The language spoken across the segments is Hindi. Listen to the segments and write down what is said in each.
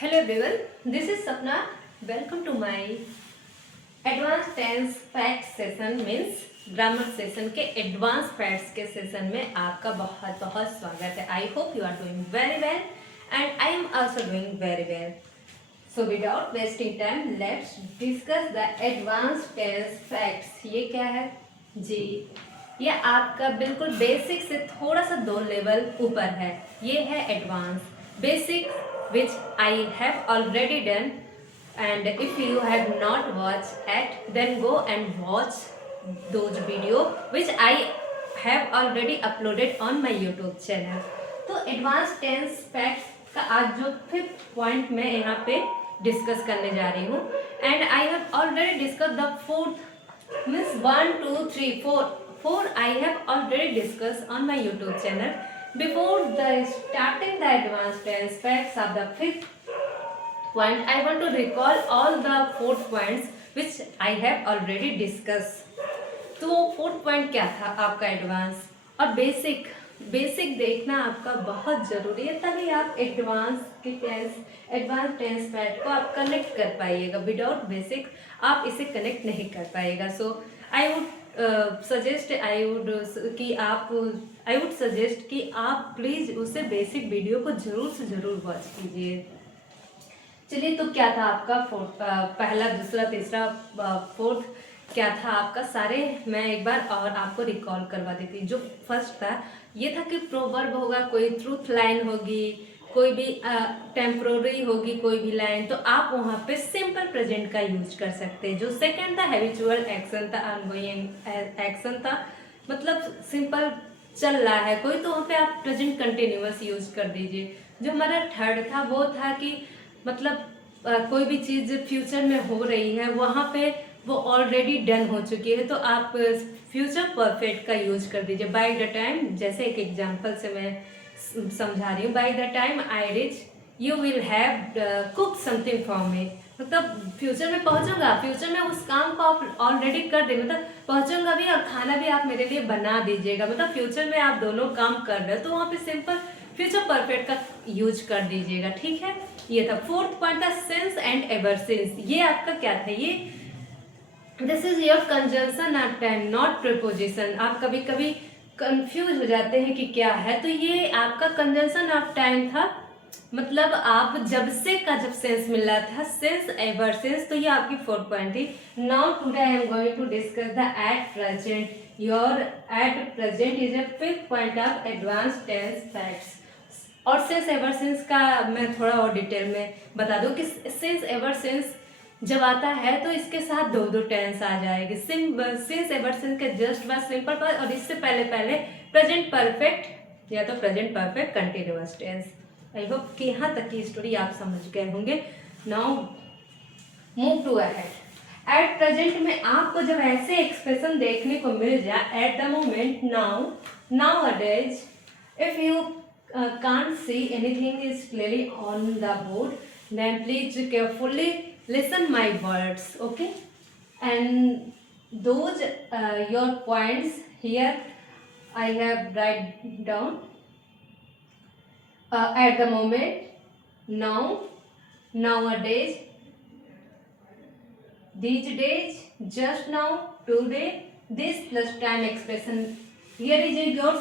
Hello everyone, this is Sapna. Welcome to my advanced tense facts session means grammar session के एडवांस फैक्ट्स के सेशन में आपका बहुत बहुत स्वागत है. I hope you are doing very well and I am also doing very well. So without wasting time let's discuss the advance tense facts. ये क्या है जी? ये आपका बिल्कुल बेसिक से थोड़ा सा 2 लेवल ऊपर है. ये है advance. Basic which I have already done, and if you have not watched it then go and watch those video which I have already uploaded on my YouTube channel. तो एडवांस टेंस फैक्ट्स का आज जो 5th पॉइंट मैं यहाँ पे डिस्कस करने जा रही हूँ, and I have already discuss the 4th means 1 2 3 4 I have already discussed on my YouTube channel. Before starting the advanced tense facts of the 5th point, I want to recall all the 4 points which I have already discussed. तो 4th point क्या था आपका एडवांस और बेसिक. बेसिक देखना आपका बहुत ज़रूरी है, तभी आप एडवांस टेंस फैक्ट को आप कनेक्ट कर पाइएगा. विदाउट बेसिक आप इसे कनेक्ट नहीं कर पाइएगा. सो आई वुड सजेस्ट कि आप प्लीज़ उसे बेसिक वीडियो को ज़रूर से ज़रूर वॉच कीजिए. चलिए, तो क्या था आपका पहला, दूसरा, तीसरा, 4th क्या था आपका, सारे मैं एक बार और आपको रिकॉल करवा देती. जो फर्स्ट था ये था कि प्रोवर्ब होगा, कोई ट्रूथ लाइन होगी, कोई भी टेम्पोररी होगी कोई भी लाइन, तो आप वहाँ पे सिंपल प्रेजेंट का यूज कर सकते हैं. जो सेकंड था हैबिचुअल एक्शन था, ऑनगोइंग एक्शन था, मतलब सिंपल चल रहा है कोई, तो वहाँ पे आप प्रेजेंट कंटिन्यूअस यूज कर दीजिए. जो हमारा थर्ड था वो था कि मतलब कोई भी चीज़ फ्यूचर में हो रही है वहाँ पे वो ऑलरेडी डन हो चुकी है, तो आप फ्यूचर परफेक्ट का यूज कर दीजिए. बाय द टाइम, जैसे एक एग्जांपल से मैं समझा रही हूँ, by the time I rich you will have cook something for me. मतलब फ्यूचर में पहुँचूंगा, फ्यूचर में उस काम को आप ऑलरेडी कर दे, मतलब पहुँचूंगा भी और खाना भी आप मेरे लिए बना दीजिएगा. मतलब फ्यूचर में आप दोनों काम कर रहे हो, तो वहाँ पे सिंपल फ्यूचर परफेक्ट का यूज कर दीजिएगा. ठीक है, ये था 4th पॉइंट था सिंस एंड एवर सिंस. ये आपका क्या था, ये this is your conjunction of time not preposition. आप कभी कभी कंफ्यूज हो जाते हैं कि क्या है, तो ये आपका कंजंक्शन ऑफ टाइम था. मतलब आप जब से का जब सेंस मिल रहा था, सिंस एवर सिंस, तो ये आपकी 4th पॉइंट थी. Now today I am going to discuss the at present. Your at present is a 5th point of advance tense facts. और सिंस एवर सिंस का मैं थोड़ा और डिटेल में बता दूं कि सिंस एवर सिंस जब आता है तो इसके साथ दो टेंस आ जाएगी. सिंस एवर सिंस के जस्ट बाद सिंपल पर, और इससे पहले प्रेजेंट परफेक्ट या तो present perfect continuous tense. I hope कि यहाँ तक की स्टोरी आप समझ गए होंगे. Now move to ahead. At present में आपको जब ऐसे एक्सप्रेशन देखने को मिल जाए, at the moment, nowadays, if you can't see anything is clearly on the board, then please carefully listen my words, okay? And those your points here I have write down. At the moment, now, nowadays, these days, just now, today, this plus time expression. Here is your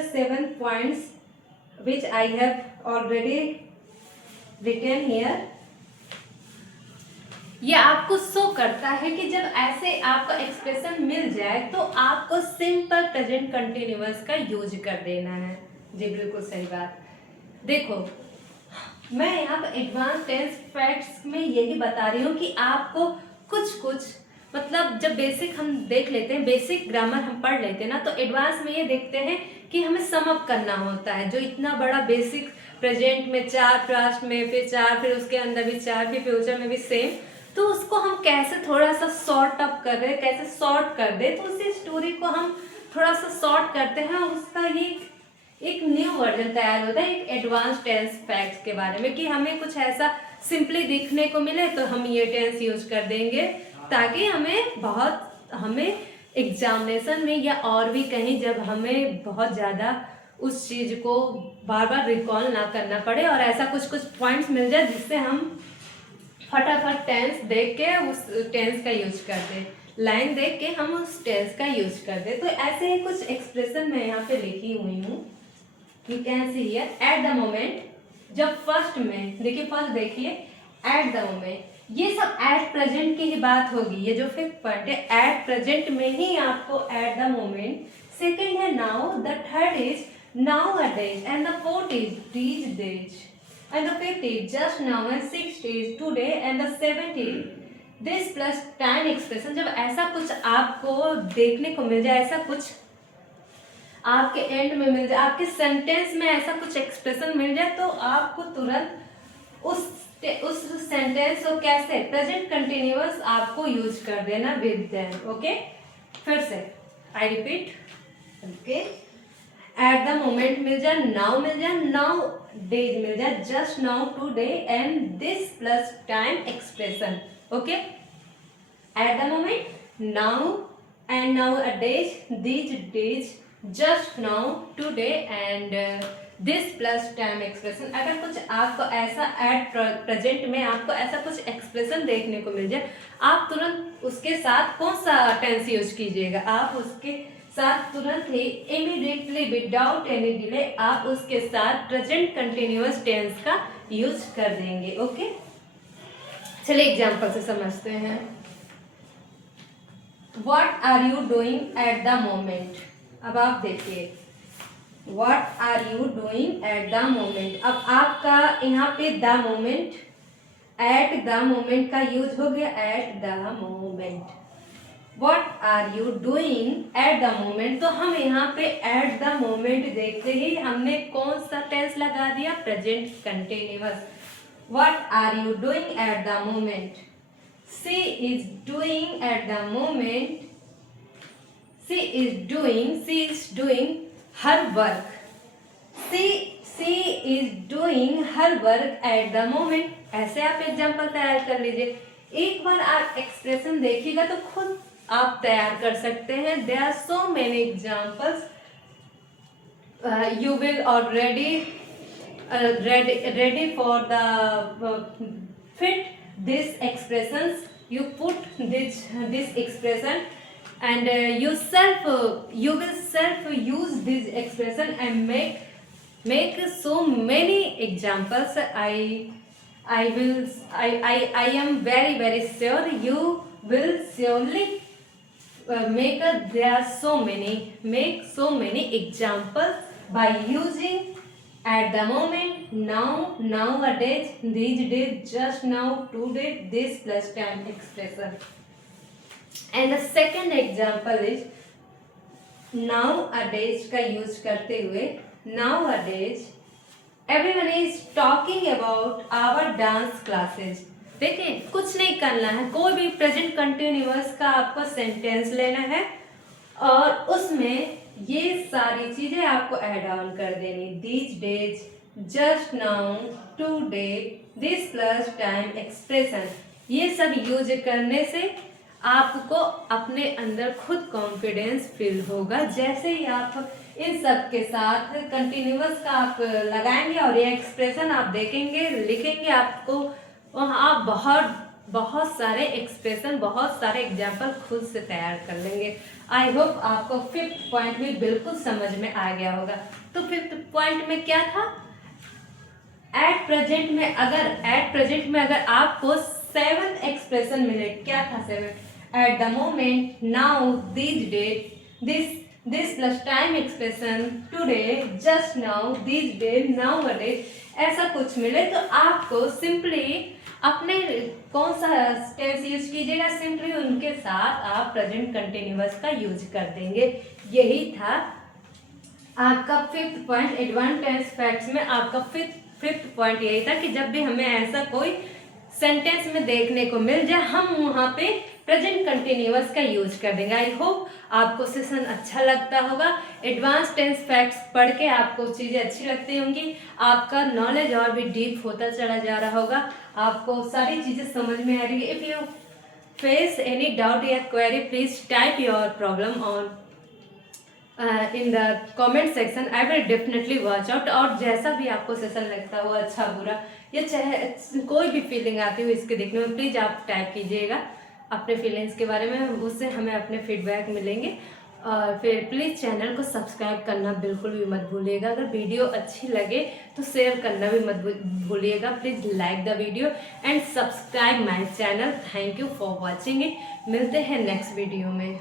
7 points which I have already written here. ये आपको शो करता है कि जब ऐसे आपका एक्सप्रेशन मिल जाए तो आपको सिंपल प्रेजेंट कंटिन्यूअस का यूज कर देना है. जी बिल्कुल सही बात. देखो, मैं यहाँ पर एडवांस टेंस फैक्ट्स में यही बता रही हूँ कि आपको कुछ मतलब जब बेसिक हम देख लेते हैं, बेसिक ग्रामर हम पढ़ लेते हैं ना, तो एडवांस में ये देखते हैं कि हमें सम अप करना होता है. जो इतना बड़ा बेसिक प्रेजेंट में 4, पास्ट में फिर 4, फिर उसके अंदर भी 4, फिर फ्यूचर में भी सेम, तो उसको हम कैसे थोड़ा सा शॉर्ट अप कर रहे हैं, कैसे शॉर्ट कर दे, तो उसी स्टोरी को हम थोड़ा सा शॉर्ट करते हैं. उसका ये एक न्यू वर्जन तैयार होता है एक एडवांस टेंस फैक्ट्स के बारे में, कि हमें कुछ ऐसा सिंपली दिखने को मिले तो हम ये टेंस यूज कर देंगे, ताकि हमें एग्जामिनेशन में या और भी कहीं जब हमें बहुत ज़्यादा उस चीज़ को बार बार रिकॉल ना करना पड़े और ऐसा कुछ कुछ पॉइंट्स मिल जाए जिससे हम फटाफट टेंस देख के उस टेंस का यूज कर दें, लाइन देख के हम उस टेंस का यूज कर दें। तो ऐसे ही कुछ एक्सप्रेशन मैं यहाँ पे लिखी हुई हूँ, you can see here eight the moment. जब फर्स्ट में देखिए, फर्स्ट देखिए एट द मोमेंट, ये सब एट प्रेजेंट की ही बात होगी। ये जो फिफ्थ पॉइंट है एट प्रेजेंट में ही आपको एट द मोमेंट। सेकेंड है now, the third is now a days, and the fourth is these days, and the fifth is just now, and sixth is today, and the seventh is this plus time expression. जब ऐसा कुछ आपको देखने को मिल जाए, ऐसा कुछ आपके एंड में मिल जाए, आपके सेंटेंस में ऐसा कुछ एक्सप्रेशन मिल जाए, तो आपको तुरंत उस सेंटेंस को कैसे प्रेजेंट कंटिन्यूअस आपको यूज कर देना विद देम। ओके, फिर से I repeat, okay, at the moment मिल जाए, नाउ मिल जाए, नाउ डेज मिल जाए, just now, today, and this plus time expression. Okay, at the moment, now, and nowadays, these days, just now, today, and this plus time expression. अगर कुछ आपको ऐसा एट प्रेजेंट में आपको ऐसा कुछ एक्सप्रेशन देखने को मिल जाए, आप तुरंत उसके साथ कौन सा टेंस यूज कीजिएगा? आप उसके साथ तुरंत ही इमीडिएटली विदाउट एनी डिले आप उसके साथ प्रेजेंट कंटिन्यूअस टेंस का यूज कर देंगे। ओके, चलिए एग्जाम्पल से समझते हैं। What are you doing at the moment. अब आप देखिए, what are you doing at the moment. अब आपका यहाँ पे the moment, at the moment का यूज हो गया, at the moment. What are you doing at the moment, तो हम यहाँ पे एट द मोमेंट देखते ही हमने कौन सा टेंस लगा दिया? Present continuous. What are you doing at the moment, she is doing at the moment, she is doing her work, she is doing her work at the moment। ऐसे आप एग्जाम्पल तैयार कर लीजिए। एक बार आप एक्सप्रेशन देखिएगा तो खुद आप तैयार कर सकते हैं। There are so many examples, you will already ready for the fit this expressions, you put this expression and you will self use this expression and make so many examples. I am very sure you will surely there are make so many examples by using at the moment, now, nowadays, these days, just now, today, this plus time expression. And the second example is nowadays का यूज करते हुए, nowadays everyone is talking about our dance classes। देखिए, कुछ नहीं करना है, कोई भी प्रेजेंट कंटिन्यूअस का आपको सेंटेंस लेना है और उसमें ये सारी चीजें आपको ऐड ऑन कर देनी। These days, just now, today, this plus time expression, ये सब यूज करने से आपको अपने अंदर खुद कॉन्फिडेंस फील होगा। जैसे ही आप इन सब के साथ कंटिन्यूअस का आप लगाएंगे और ये एक्सप्रेशन आप देखेंगे, लिखेंगे, आपको वहाँ आप बहुत सारे एक्सप्रेशन, बहुत सारे एग्जाम्पल खुद से तैयार कर लेंगे। आई होप आपको फिफ्थ पॉइंट भी बिल्कुल समझ में आ गया होगा। तो फिफ्थ पॉइंट में क्या था? एट प्रेजेंट में अगर आपको 7 एक्सप्रेशन मिले, क्या था 7? At the moment, now, these date, this plus time expression, today, just now, these date, nowadays, ऐसा कुछ मिले तो आपको सिंपली अपने कौन सा टेंस यूज कीजिएगा? सिंपली उनके साथ आप प्रेजेंट कंटिन्यूअस का यूज कर देंगे। यही था आपका फिफ्थ पॉइंट। एडवांटेज फैक्ट्स में आपका फिफ्थ पॉइंट यही था कि जब भी हमें ऐसा कोई सेंटेंस में देखने को मिल जाए, हम वहाँ पे प्रेजेंट कंटिन्यूअस का यूज कर देंगे। आई होप आपको सेशन अच्छा लगता होगा। एडवांस टेंस फैक्ट्स पढ़ के आपको चीज़ें अच्छी लगती होंगी, आपका नॉलेज और भी डीप होता चला जा रहा होगा, आपको सारी चीज़ें समझ में आ रही है। If you face any doubt या query, please type your problem on in the comment section. I will definitely watch out. और जैसा भी आपको सेशन लगता हो, अच्छा बुरा या चाहे कोई भी फीलिंग आती हो इसके देखने में, प्लीज़ आप टाइप कीजिएगा अपने फीलिंग्स के बारे में, उससे हमें अपने फीडबैक मिलेंगे। और फिर प्लीज़ चैनल को सब्सक्राइब करना बिल्कुल भी मत भूलिएगा। अगर वीडियो अच्छी लगे तो शेयर करना भी मत भूलिएगा। Please like the video and subscribe my channel. Thank you for watching it. मिलते हैं नेक्स्ट वीडियो में।